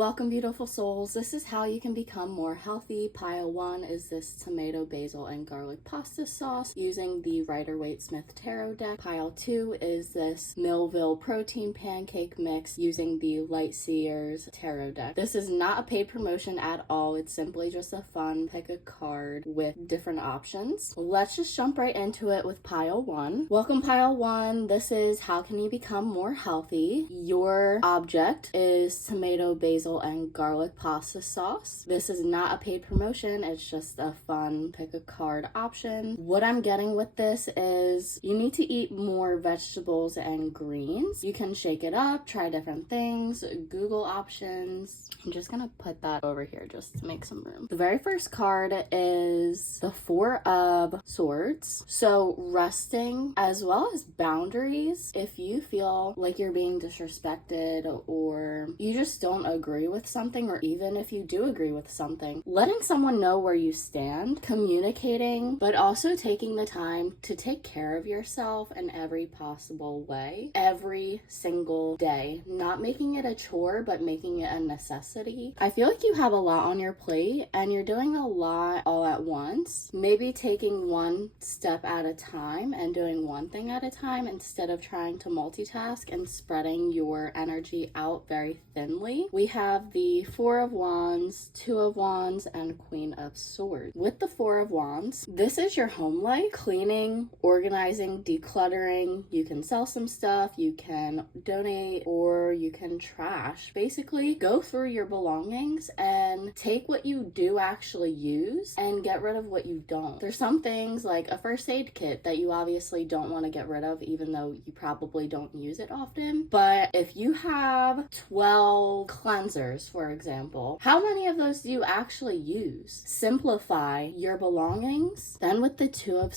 Welcome, beautiful souls. This is how you can become more healthy. Pile 1 is this tomato, basil, and garlic pasta sauce using the Rider-Waite-Smith tarot deck. Pile 2 is this Millville protein pancake mix using the Light Seers tarot deck. This is not a paid promotion at all. It's simply just a fun pick a card with different options. Let's just jump right into it with pile 1. Welcome, pile 1. This is how can you become more healthy. Your object is tomato, basil, and garlic pasta sauce. This is not a paid promotion. It's just a fun pick a card option. What I'm getting with this is you need to eat more vegetables and greens. You can shake it up, try different things, Google options. I'm just gonna put that over here just to make some room. The very first card is the Four of Swords. So resting as well as boundaries. If you feel like you're being disrespected or you just don't agree with something, or even if you do agree with something, letting someone know where you stand, communicating, but also taking the time to take care of yourself in every possible way, every single day, not making it a chore, but making it a necessity. I feel like you have a lot on your plate and you're doing a lot all at once. Maybe taking one step at a time and doing one thing at a time instead of trying to multitask and spreading your energy out very thinly. We have the Four of Wands, Two of Wands, and Queen of Swords. With the Four of Wands, this is your home life, cleaning, organizing, decluttering. You can sell some stuff, you can donate, or you can trash. Basically, go through your belongings and take what you do actually use and get rid of what you don't. There's some things like a first aid kit that you obviously don't want to get rid of, even though you probably don't use it often. But if you have 12 cleansers, for example, how many of those do you actually use? Simplify your belongings. Then with the Two of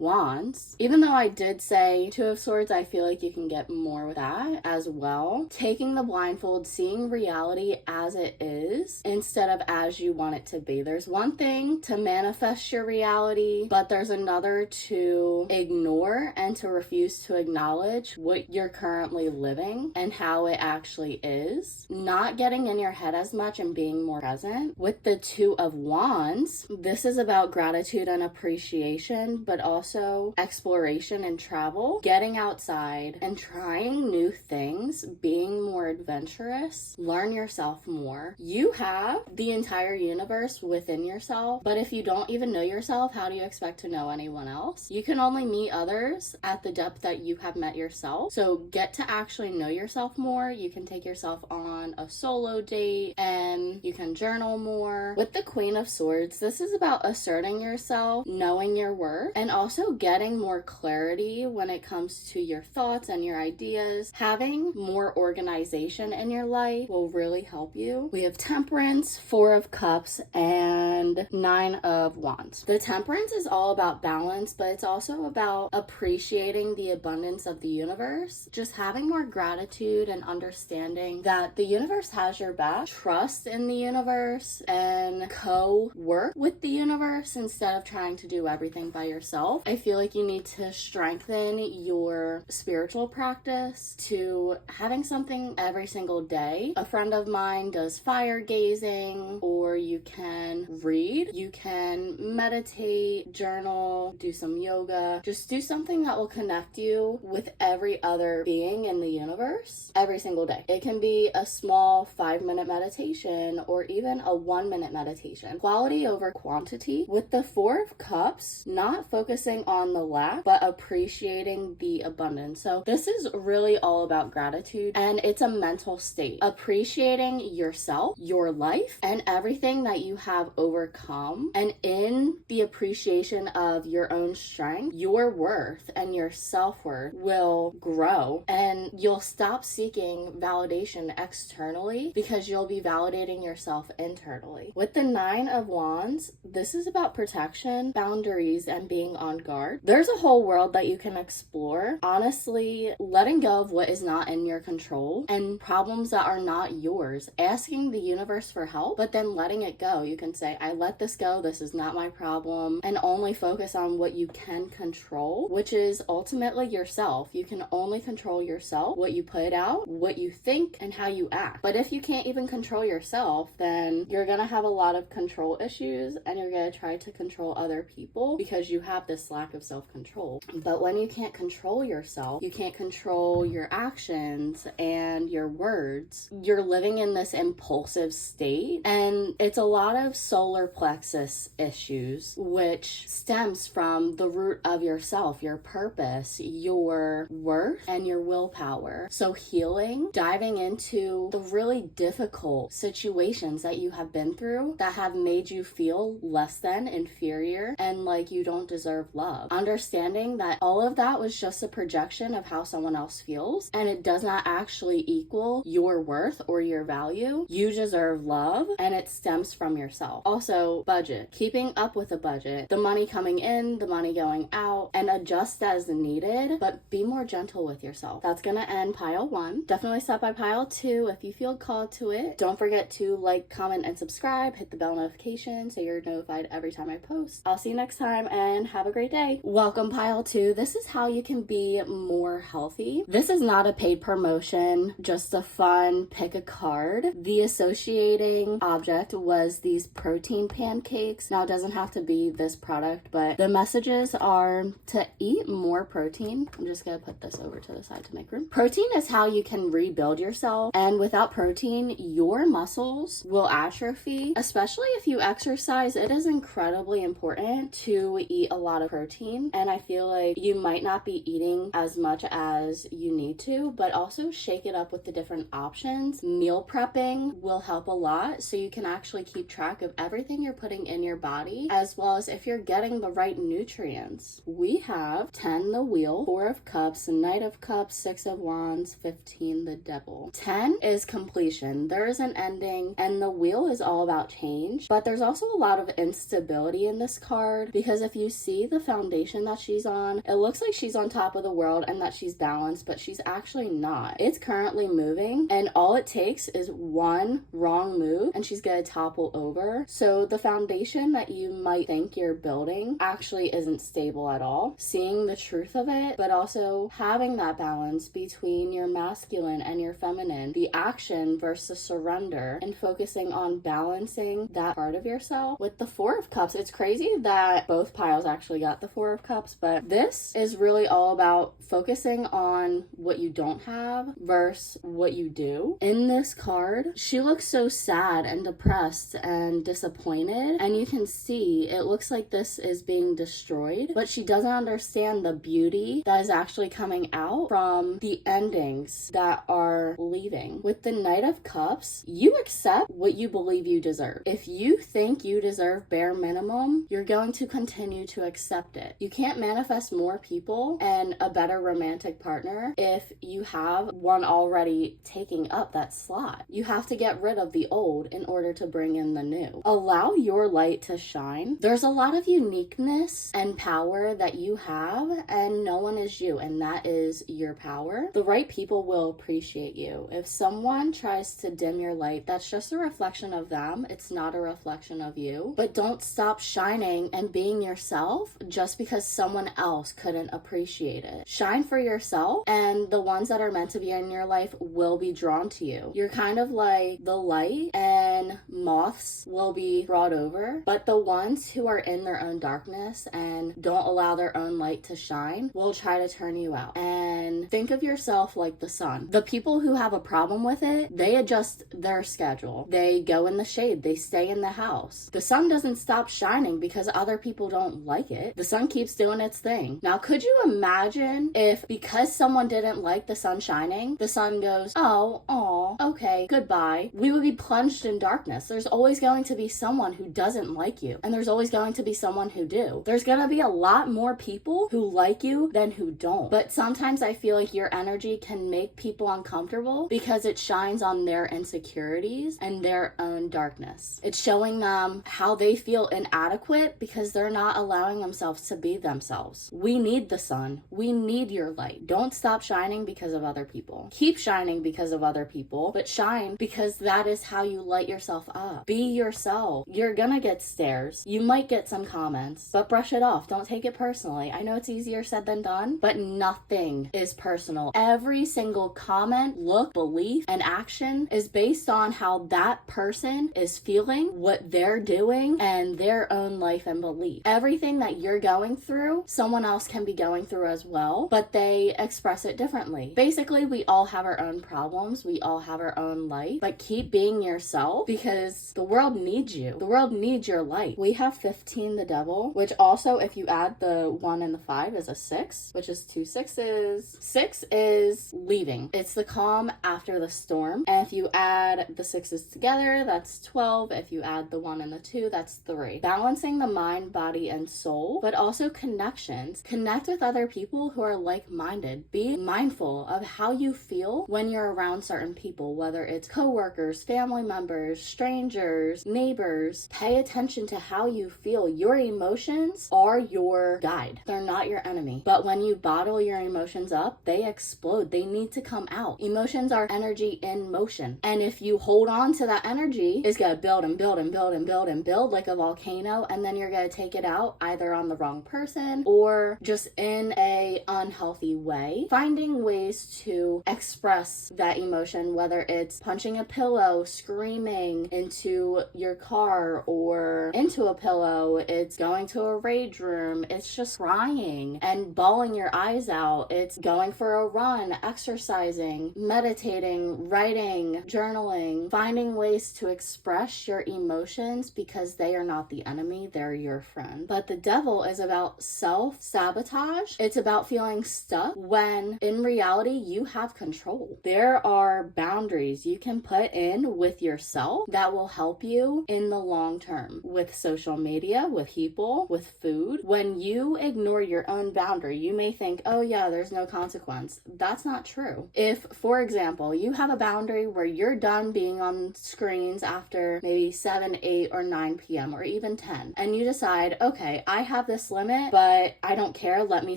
Wands, even though I did say Two of Swords, I feel like you can get more with that as well. Taking the blindfold, seeing reality as it is instead of as you want it to be. There's one thing to manifest your reality, but there's another to ignore and to refuse to acknowledge what you're currently living and how it actually is. Not getting in your head as much and being more present. With the Two of Wands, this is about gratitude and appreciation, but also exploration and travel, getting outside and trying new things, being more adventurous, learn yourself more. You have the entire universe within yourself, but if you don't even know yourself, how do you expect to know anyone else? You can only meet others at the depth that you have met yourself. So get to actually know yourself more. You can take yourself on a solo date and you can journal more. With the Queen of Swords, this is about asserting yourself, knowing your worth, and also getting more clarity when it comes to your thoughts and your ideas. Having more organization in your life will really help you. We have Temperance, Four of Cups, and Nine of Wands. The Temperance is all about balance, but it's also about appreciating the abundance of the universe, just having more gratitude and understanding that the universe has your back. Trust in the universe and co-work with the universe instead of trying to do everything by yourself. I feel like you need to strengthen your spiritual practice to having something every single day. A friend of mine does fire gazing, or you can read, you can meditate, journal, do some yoga. Just do something that will connect you with every other being in the universe every single day. It can be a small 5-minute meditation or even a 1-minute meditation. Quality over quantity. With the Four of Cups, not focusing on the lack, but appreciating the abundance. So this is really all about gratitude, and it's a mental state. Appreciating yourself, your life, and everything that you have overcome. And in the appreciation of your own strength, your worth and your self-worth will grow, and you'll stop seeking validation externally because you'll be validating yourself internally. With the Nine of Wands, this is about protection, boundaries, and being on guard. There's a whole world that you can explore. Honestly, letting go of what is not in your control and in problems that are not yours, asking the universe for help, but then letting it go. You can say, I let this go, this is not my problem, and only focus on what you can control, which is ultimately yourself. You can only control yourself, what you put out, what you think, and how you act. But if you can't even control yourself, then you're gonna have a lot of control issues, and you're gonna try to control other people because you have this lack of self-control. But when you can't control yourself, you can't control your actions and your words, you're living in this impulsive state, and it's a lot of solar plexus issues, which stems from the root of yourself, your purpose, your worth, and your willpower. So healing, diving into the really difficult situations that you have been through that have made you feel less than, inferior, and like you don't deserve love. Understanding that all of that was just a projection of how someone else feels, and it does not actually equal your worth or your value. You deserve love, and it stems from yourself. Also, budget. Keeping up with a budget. The money coming in, the money going out, and adjust as needed, but be more gentle with yourself. That's gonna end pile 1. Definitely stop by pile 2 if you feel called to it. Don't forget to like, comment, and subscribe. Hit the bell notification so you're notified every time I post. I'll see you next time, and have a great day. Welcome pile 2. This is how you can be more healthy. This is not a paid promotion, just a fun pick a card. The associating object was these protein pancakes. Now, it doesn't have to be this product, but the messages are to eat more protein. I'm just gonna put this over to the side to make room. Protein is how you can rebuild yourself, and without protein, your muscles will atrophy. Especially if you exercise, it is incredibly important to eat a lot of protein, and I feel like you might not be eating as much as you need to, but also shake it up with the different options. Meal prepping will help a lot, so you can actually keep track of everything you're putting in your body, as well as if you're getting the right nutrients. We have 10 the wheel, 4 of cups, Knight of cups, 6 of wands, 15 the devil. 10 is completion. There is an ending, and the wheel is all about change, but there's also a lot of instability in this card, because if you see the foundation that she's on, it looks like she's on top of the world and that she's balanced, but she's actually not. It's currently moving, and all it takes is one wrong move and she's gonna topple over. So the foundation that you might think you're building actually isn't stable at all. Seeing the truth of it, but also having that balance between your masculine and your feminine, the action versus surrender, and focusing on balancing that part of yourself. With the 4 of cups, it's crazy that both piles actually got the 4 of cups, but this is really all about focusing on what you don't have versus what you do. In this card, she looks so sad and depressed and disappointed, and you can see it looks like this is being destroyed, but she doesn't understand the beauty that is actually coming out from the endings that are leaving. With the Knight of Cups, you accept what you believe you deserve. If you think you deserve bare minimum, you're going to continue to accept it. You can't manifest more people and a better romantic partner if you have one already taking up that slot. You have to get rid of the old in order to bring in the new. Allow your light to shine. There's a lot of uniqueness and power that you have, and no one is you, and that is your power. The right people will appreciate you. If someone tries to dim your light, that's just a reflection of them. It's not a reflection of you. But don't stop shining and being yourself just because someone else couldn't appreciate it. Shine for yourself, and the ones that are meant to be in your life will be drawn to you. You're kind of like the light, and moths will be brought over, but the ones who are in their own darkness and don't allow their own light to shine will try to turn you out. And think of yourself like the sun. The people who have a problem with it, they adjust their schedule. They go in the shade. They stay in the house. The sun doesn't stop shining because other people don't like it. The sun keeps doing its thing. Now, could you imagine if because someone didn't like the sun shining, the sun goes, oh, okay, goodbye. We would be plunged in darkness darkness. There's always going to be someone who doesn't like you, and there's always going to be someone who do. There's gonna be a lot more people who like you than who don't. But sometimes I feel like your energy can make people uncomfortable because it shines on their insecurities and their own darkness. It's showing them how they feel inadequate because they're not allowing themselves to be themselves. We need the sun. We need your light. Don't stop shining because of other people. Keep shining because of other people, but shine because that is how you light yourself up. Be yourself. You're gonna get stares. You might get some comments, but brush it off. Don't take it personally. I know it's easier said than done, but nothing is personal. Every single comment, look, belief, and action is based on how that person is feeling, what they're doing, and their own life and belief. Everything that you're going through, someone else can be going through as well, but they express it differently. Basically, we all have our own problems. We all have our own light, but keep being yourself because the world needs you. The world needs your light. We have 15, the devil, which also, if you add the 1 and the 5, is a 6, which is 2 6s. 6 is leaving. It's the calm after the storm. And if you add the 6s together, that's 12. If you add the 1 and the 2, that's 3. Balancing the mind, body, and soul, but also connections. Connect with other people who are like-minded. Be mindful of how you feel when you're around certain people, whether it's coworkers, family members, strangers, neighbors. Pay attention to how you feel. Your emotions are your guide. They're not your enemy. But when you bottle your emotions up, they explode. They need to come out. Emotions are energy in motion. And if you hold on to that energy, it's going to build and build and build and build and build like a volcano. And then you're going to take it out either on the wrong person or just in a unhealthy way. Finding ways to express that emotion, whether it's punching a pillow, screaming into your car or into a pillow, it's going to a rage room, it's just crying and bawling your eyes out, it's going for a run, exercising, meditating, writing, journaling, finding ways to express your emotions because they are not the enemy, they're your friend. But the devil is about self-sabotage. It's about feeling stuck when in reality you have control. There are boundaries you can put in with yourself that will help you in the long term with social media, with people, with food. When you ignore your own boundary, you may think, oh yeah, there's no consequence. That's not true. If, for example, you have a boundary where you're done being on screens after maybe 7, 8, or 9 p.m. or even 10, and you decide, okay, I have this limit, but I don't care, let me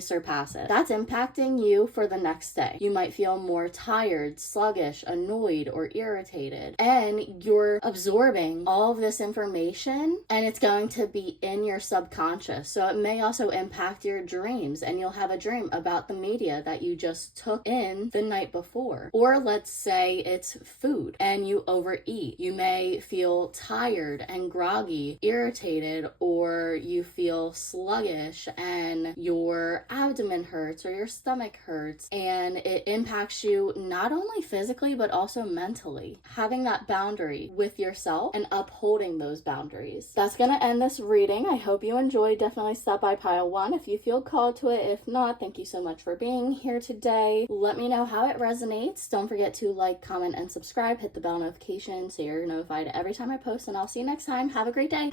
surpass it. That's impacting you for the next day. You might feel more tired, sluggish, annoyed, or irritated, and you're absorbing all of this information, and it's going to be in your subconscious. So it may also impact your dreams, and you'll have a dream about the media that you just took in the night before. Or let's say it's food and you overeat. You may feel tired and groggy, irritated, or you feel sluggish and your abdomen hurts or your stomach hurts, and it impacts you not only physically but also mentally. Having that boundary with yourself and upholding those boundaries. That's gonna end this reading. I hope you enjoyed. Definitely stop by pile 1 if you feel called to it. If not, thank you so much for being here today. Let me know how it resonates. Don't forget to like, comment, and subscribe. Hit the bell notification so you're notified every time I post, and I'll see you next time. Have a great day.